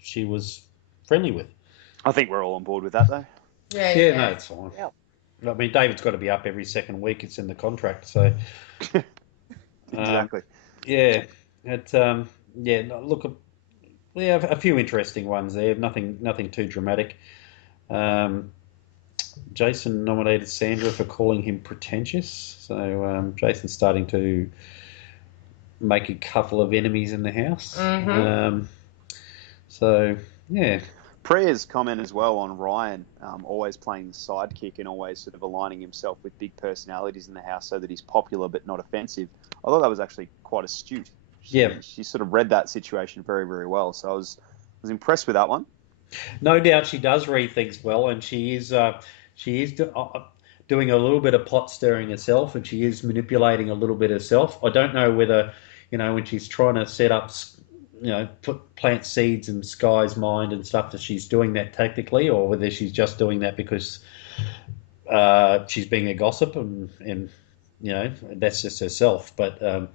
she was friendly with. I think we're all on board with that, though. Yeah. No, it's fine. Yep. I mean, David's got to be up every second week. It's in the contract, so Exactly. Look, we have a few interesting ones there. Nothing too dramatic. Jason nominated Sandra for calling him pretentious. So Jason's starting to make a couple of enemies in the house. Mm-hmm. Priya's comment as well on Ryan, always playing the sidekick and always sort of aligning himself with big personalities in the house so that he's popular but not offensive. I thought that was actually quite astute. She sort of read that situation very, very well. So I was impressed with that one. No doubt she does read things well, and she is doing a little bit of pot stirring herself, and she is manipulating a little bit herself. I don't know whether, when she's trying to set up, plant seeds in Skye's mind and stuff, that she's doing that tactically, or whether she's just doing that because she's being a gossip and that's just herself. But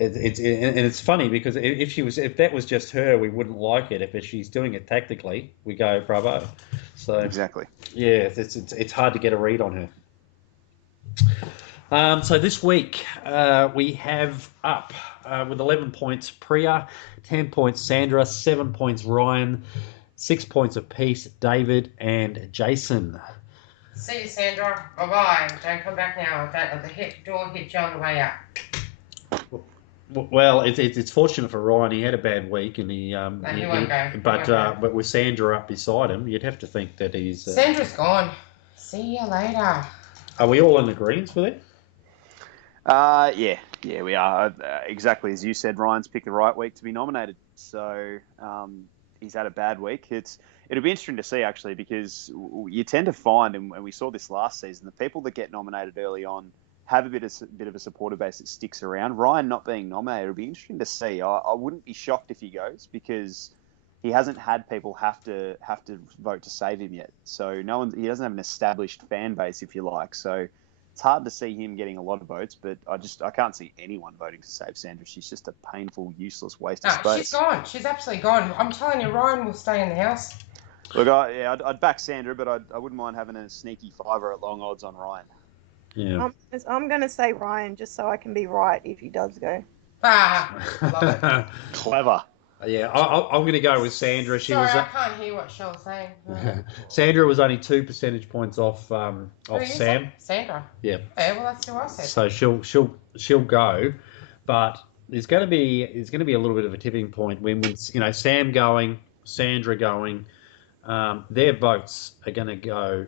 it's funny because if that was just her, we wouldn't like it. If she's doing it tactically, we go bravo. So exactly. Yeah, it's hard to get a read on her. So this week we have up with 11 points Priya, 10 points Sandra, 7 points Ryan, 6 points apiece David and Jason. See you, Sandra. Bye-bye. Don't come back now. Don't let the door hit you on the way out. Well, it's fortunate for Ryan. He had a bad week, and he won't go. But with Sandra up beside him, you'd have to think that he's. Sandra's gone. See you later. Are we all in agreement with it? Yeah, we are. Exactly as you said, Ryan's picked the right week to be nominated. So he's had a bad week. It'll be interesting to see, actually, because you tend to find, and we saw this last season, the people that get nominated early on have a bit of a supporter base that sticks around. Ryan not being nominated will be interesting to see. I wouldn't be shocked if he goes, because he hasn't had people have to vote to save him yet. So he doesn't have an established fan base, if you like. So it's hard to see him getting a lot of votes, but I can't see anyone voting to save Sandra. She's just a painful, useless waste of space. She's gone. She's absolutely gone. I'm telling you, Ryan will stay in the house. Look, I'd back Sandra, but I wouldn't mind having a sneaky fiver at long odds on Ryan. Yeah. I'm going to say Ryan just so I can be right if he does go. Love it. Clever. Yeah, I'm going to go with Sandra. Sorry, I can't hear what Cheryl's saying. Sandra was only 2 percentage points off Sam. Sandra. Yeah. Yeah, well, that's who I said. So she'll go, but there's going to be a little bit of a tipping point when Sam going, Sandra going. their votes are going to go,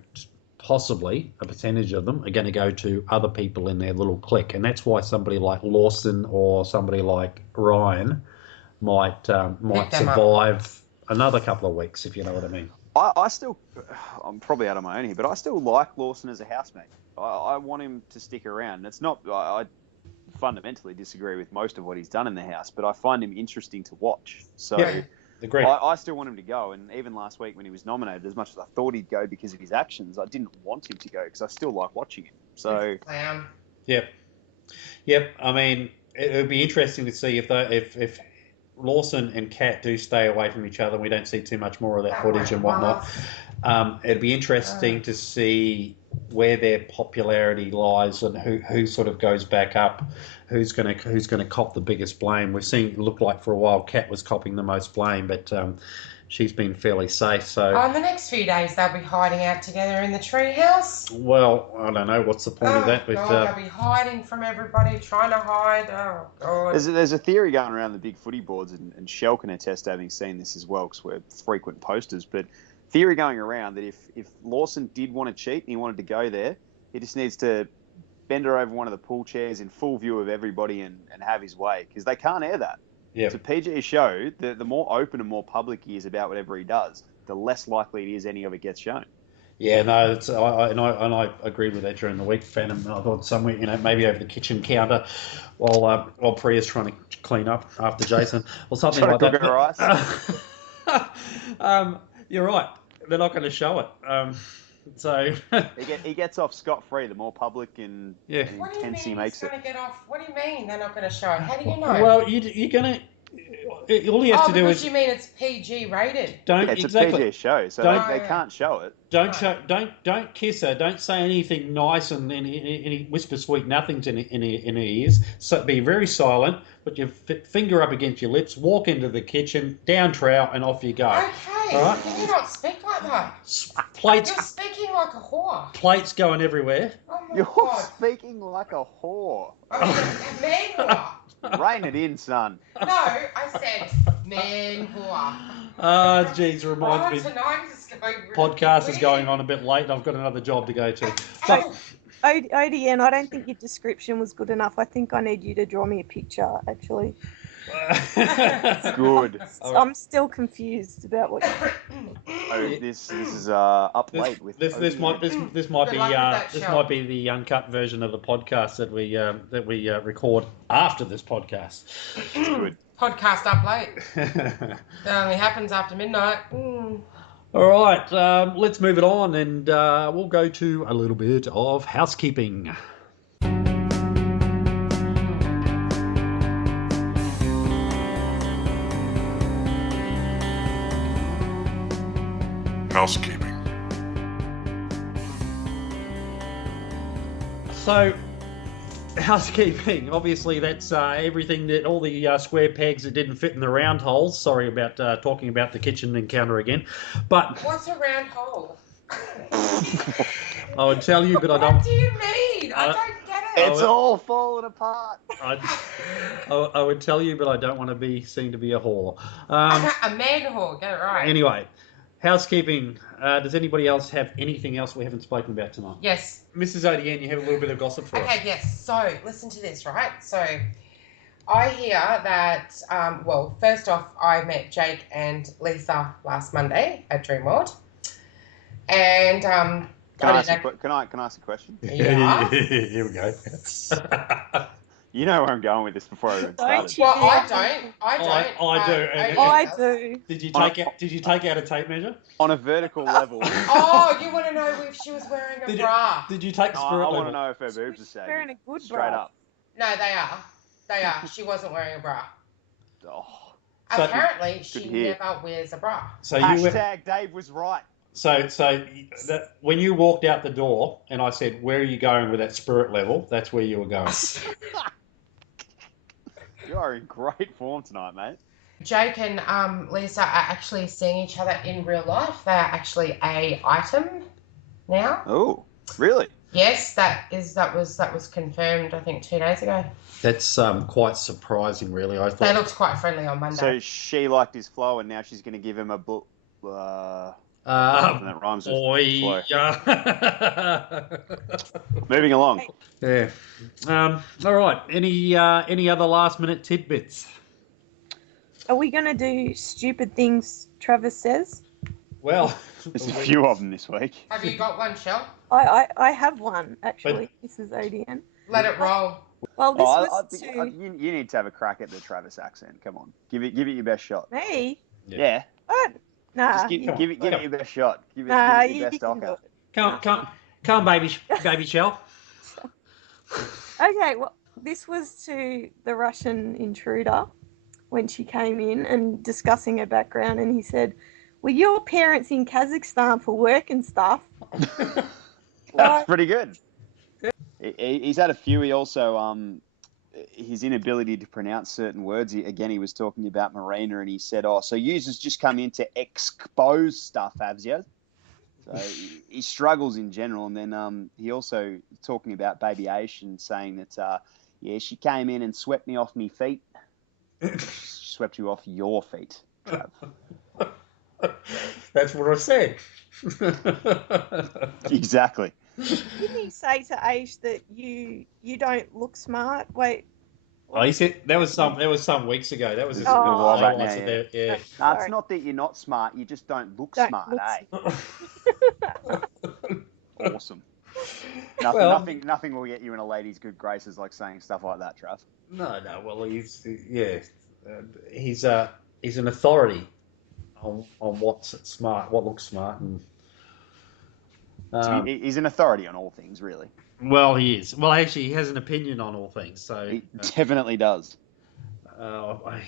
possibly a percentage of them are going to go to other people in their little clique. And that's why somebody like Lawson or somebody like Ryan might survive another couple of weeks, if you know what I mean. I still, I'm probably out of my own here, but I still like Lawson as a housemate. I want him to stick around. It's not, I fundamentally disagree with most of what he's done in the house, but I find him interesting to watch. So Agreed. I still want him to go. And even last week when he was nominated, as much as I thought he'd go because of his actions, I didn't want him to go because I still like watching him. So, Yep. I mean, it would be interesting to see if Lawson and Kat do stay away from each other and we don't see too much more of that footage and whatnot. It'd be interesting to see where their popularity lies and who sort of goes back up, who's gonna cop the biggest blame. We've seen it look like for a while Kat was copping the most blame, but she's been fairly safe. So in the next few days they'll be hiding out together in the treehouse. Well, I don't know what's the point of that, but they'll be hiding from everybody, trying to hide. Oh God! There's a theory going around the big footy boards, and Shell can attest to having seen this as well because we're frequent posters. But theory going around that if Lawson did want to cheat and he wanted to go there, he just needs to bend her over one of the pool chairs in full view of everybody and have his way because they can't air that. Yeah. It's a PG show. The more open and more public he is about whatever he does, the less likely it is any of it gets shown. Yeah, no, I agreed with that during the week, Phantom. I thought somewhere, maybe over the kitchen counter while Priya's trying to clean up after Jason or something like that. You're right. They're not going to show it. So he gets off scot-free the more public and intense he makes it. Get off? What do you mean they're not going to show it? How do you know? Well, you're going to... All you have to do is... you mean it's PG rated? It's a PG show, so they can't show it. Don't kiss her. Don't say anything nice and any whisper sweet nothings in her ears. So be very silent. Put your finger up against your lips. Walk into the kitchen, down trowel, and off you go. Okay. All right? Can you not speak like that? Plates. You're speaking like a whore. Plates going everywhere. Oh my You're God. speaking like a whore. I mean, a man whore. Rein it in, son. No, I said man whore. Jeez, reminds me. Tonight is going really Podcast is weird. going on a bit late. I've got another job to go to. ODN, I don't think your description was good enough. I think I need you to draw me a picture, actually. Good. I'm still confused about what. This is up late with. This might be the uncut version of the podcast that we record after this podcast. Good. Podcast up late. It only happens after midnight. All right, let's move it on, and we'll go to a little bit of housekeeping. Housekeeping. So, housekeeping. Obviously, that's everything that all the square pegs that didn't fit in the round holes. Sorry about talking about the kitchen encounter again, but What's a round hole? I would tell you, but I don't. What do you mean? I don't get it. It's all falling apart. I would tell you, but I don't want to be seen to be a whore. A man whore. Get it right. Anyway, housekeeping. Does anybody else have anything else we haven't spoken about tonight? Yes. Mrs. ODN, you have a little bit of gossip for us. Okay, yes. So, listen to this, right? So, I hear that, first off, I met Jake and Lisa last Monday at Dreamworld. And, Can I ask a question? Yeah. Here we go. You know where I'm going with this before I even started. Well, I don't. I do. I do. Did you take out a tape measure? On a vertical level. Oh, you want to know if she was wearing a bra? Did you take I spirit want level? to know if her boobs are saggy. Wearing a good Straight bra. up. No, they are. They are. She wasn't wearing a bra. Oh. So- Apparently, Good she to hear. never wears a bra. So you went, Hashtag Dave was right. so when you walked out the door and I said, "Where are you going with that spirit level?" That's where you were going. You are in great form tonight, mate. Jake and Lisa are actually seeing each other in real life. They are actually a item now. Oh, really? Yes, that was confirmed. I think 2 days ago. That's quite surprising, really. I They thought. looked quite friendly on Monday. So she liked his flow, and now she's going to give him a And that rhymes with Oi. slow. Yeah. Moving along. Yeah. All right. Any other last minute tidbits? Are we going to do stupid things Travis says? Well, There's a few of them this week. Have you got one, Shell? I have one, actually, Mrs. Odian. Let it roll. Well, this Oh, was you need to have a crack at the Travis accent. Come on, give it your best shot. me. Yeah, What? Nah. just give it your best shot. Give it Nah, your you best can do docker. it. Come, baby Shell. Okay, well, this was to the Russian intruder when she came in and discussing her background, and he said, "Were your parents in Kazakhstan for work and stuff?" That's pretty good. He's had a few. He also his inability to pronounce certain words. He was talking about Marina, and he said, "Oh, so users just come in to expose stuff, have you?" So he struggles in general, and then he also talking about Baby Asian, saying that she came in and swept me off me feet. Swept you off your feet, Trav. That's what I said. Exactly. Didn't he say to Aish that you don't look smart? Wait. Oh, he said that was some weeks ago. That was This just is a while back highlights now, of it. Yeah. No, it's Sorry. not that you're not smart. You just don't look Don't smart, look eh? Awesome. Nothing will get you in a lady's good graces like saying stuff like that, Trav. No. Well, he's an authority on what's smart, what looks smart, and He's an authority on all things, really. well, he is. Well, actually, he has an opinion on all things. So He definitely does.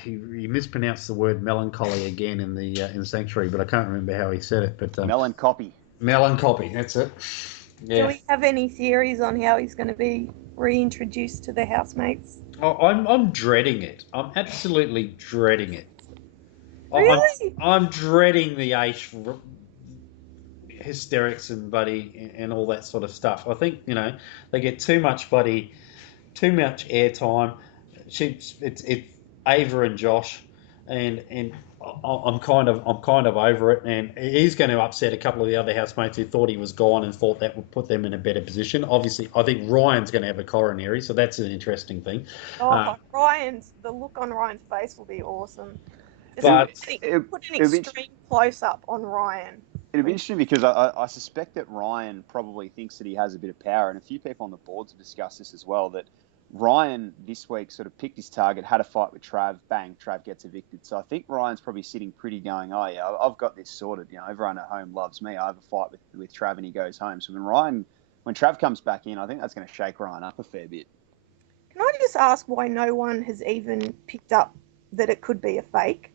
he mispronounced the word melancholy again in the sanctuary, but I can't remember how he said it. But Melancholy. melancholy, that's it. Yeah. Do we have any theories on how he's going to be reintroduced to the housemates? I'm dreading it. I'm absolutely dreading it. Really? I'm dreading the hysterics and and all that sort of stuff. I think they get too much airtime. It's Ava and Josh, and I'm kind of over it. And he's going to upset a couple of the other housemates who thought he was gone and thought that would put them in a better position. Obviously, I think Ryan's going to have a coronary, so that's an interesting thing. Oh, the look on Ryan's face will be awesome. But Put an extreme close-up on Ryan. It'll be interesting because I suspect that Ryan probably thinks that he has a bit of power, and a few people on the boards have discussed this as well, that Ryan this week sort of picked his target, had a fight with Trav, bang, Trav gets evicted. So I think Ryan's probably sitting pretty going, oh yeah, I've got this sorted. Everyone at home loves me. I have a fight with Trav and he goes home. So when Trav comes back in, I think that's going to shake Ryan up a fair bit. Can I just ask why no one has even picked up that it could be a fake?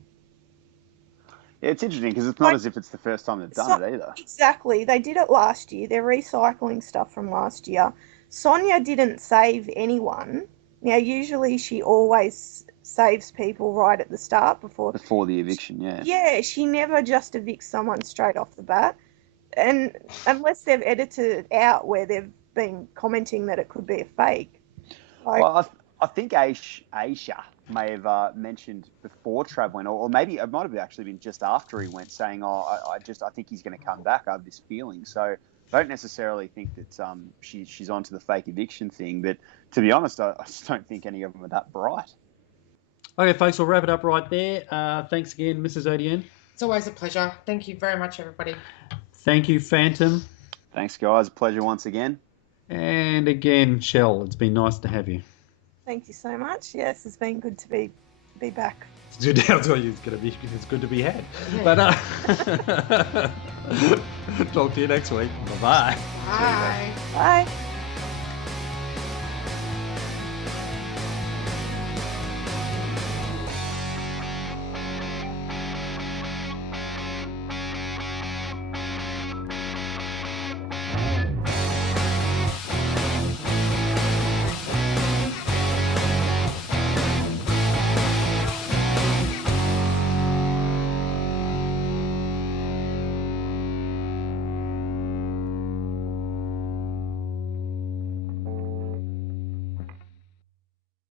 Yeah, it's interesting because it's not as if it's the first time they've done it either. Exactly. They did it last year. They're recycling stuff from last year. Sonia didn't save anyone. Now, usually she always saves people right at the start before the eviction, yeah. Yeah, she never just evicts someone straight off the bat. And unless they've edited it out where they've been commenting that it could be a fake. Well, I think Aisha may have mentioned before Trav went, or maybe it might have actually been just after he went, saying, I think he's going to come back. I have this feeling. So I don't necessarily think that she's onto the fake eviction thing. But to be honest, I just don't think any of them are that bright. Okay, folks, we'll wrap it up right there. Thanks again, Mrs. Odian. It's always a pleasure. Thank you very much, everybody. Thank you, Phantom. Thanks, guys. A pleasure once again. And again, Shell, it's been nice to have you. Thank you so much. Yes, it's been good to be back. It's good to be had. Yeah. But talk to you next week. Bye-bye. Bye. Bye.